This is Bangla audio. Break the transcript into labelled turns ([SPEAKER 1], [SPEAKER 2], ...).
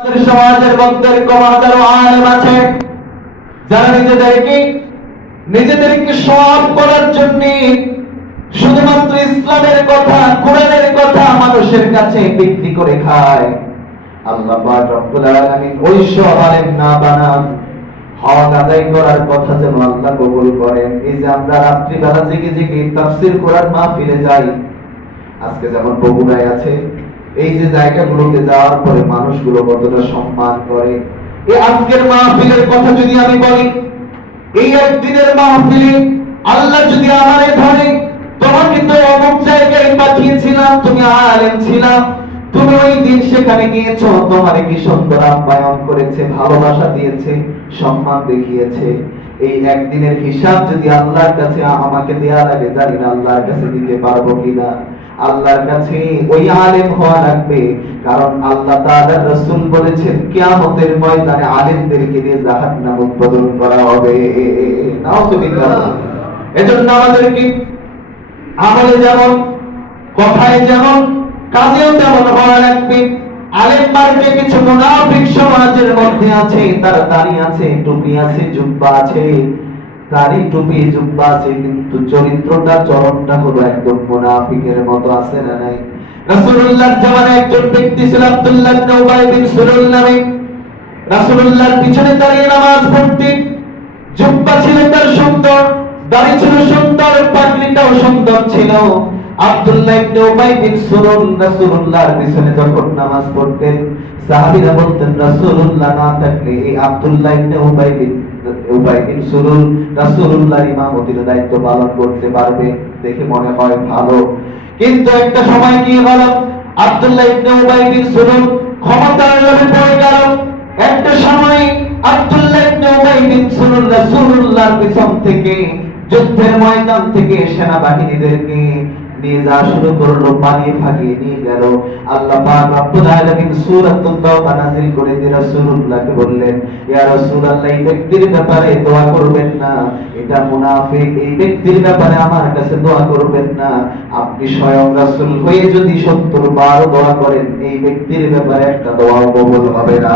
[SPEAKER 1] সমাজের মধ্যে এরকম আলেম আছে, যারা নিজেদেরকে নিজেদেরকে সব করার জন্য শুধুমাত্র ইসলামের কথা, কোরআনের কথা মানুষের কাছে বিক্রি করে খায়। আল্লাহ পাক রব্বুল আলামিন ওই সব না বানান। হক আদায় করার কথা যেন আল্লাহ কবুল করেন। এই যে আমরা রাত্রিবেলা জেগে জেগে তাফসীর কোরআন মাহফিলে যাই, আজকে যেমন বগুড়ায় আছে এই যে জায়গাগুলোতে যাওয়ার পরে মানুষগুলো কতটা সম্মান করে। এই আজকের মাহফিলের কথা যদি আমি বলি, এই একদিনের মাহফিলে আল্লাহ যদি আমারে ধরে, তোমাকে তো অমুক জায়গায় পাঠিয়েছিলাম, তুমি ছিলাম, তুমি ওই দিন সেখানে গিয়েছো, তোমারে কি সুন্দর আপ্যায়ন করেছে, ভালোবাসা দিয়েছে, সম্মান দেখিয়েছে। এই একদিনের হিসাব যদি আল্লাহর কাছে আমাকে দেয়া লাগে, জানি না আল্লাহর কাছে দিতে পারব কিনা। আল্লাহর কাছে ওই আলেম হওয়া লাগবে। কারণ আল্লাহ তাআলা রাসূল বলেছেন, কিয়ামতের ময়দানে আলেমদেরকে দিয়ে জাহান্নাম করা হবে। এজন্য আমলে যেমন, কথায় যেমন, কাজেও তেমন হওয়া লাগবে। আলেম মার্কে কিছু মুনাফিক সমাজের মধ্যে আছে, তারা দাঁড়িয়ে আছে, টুপি আছে, জুব্বা আছে। টুপি জুব্বা আছে কিন্তু চরিত্রটা, চরণটা হলো একদম মতো, আছে না নাই? রাসূলুল্লাহর জামানায় একজন ব্যক্তি ছিল আব্দুল্লাহ ইবনে উবাই বিন সুলুল নামে। রাসূলুল্লাহর পিছনে দাঁড়িয়ে নামাজ পড়তেন জুব্বা ছিল তার সুন্দর, দাড়ি ছিল সুন্দর পাগড়িটাও সুন্দর ছিল। আব্দুল্লাহ ইবনে উবাই বিন সুলুল রাসূলুল্লাহর পিছনে যখন নামাজ পড়তেন, সাহাবীরা বলতেন, রাসূলুল্লাহ না থাকলে আব্দুল্লাহ ইবনে উবাই বিন ইমামতির দায়িত্ব পালন করতে পারবে দেখে মনে হয় ভালো। কিন্তু একটা সময় কি হলো? আব্দুল্লাহ ইবনে উবাই বিন সুলুল ক্ষমতার লোভে পড়ে গেল। একটা সময় আব্দুল্লাহ ইবনে উবাই বিন সুলুল পিছন থেকে যুদ্ধের ময়দান থেকে সেনাবাহিনীদেরকে দিয়ে করবেন না। এটা মুনাফিক, এই ব্যাপারে আমার কাছে দোয়া করবেন না। আপনি স্বয়ং রাসূল হয়ে যদি 70 বার দোয়া করেন, এই ব্যক্তির ব্যাপারে একটা দোয়া কবুল হবে না।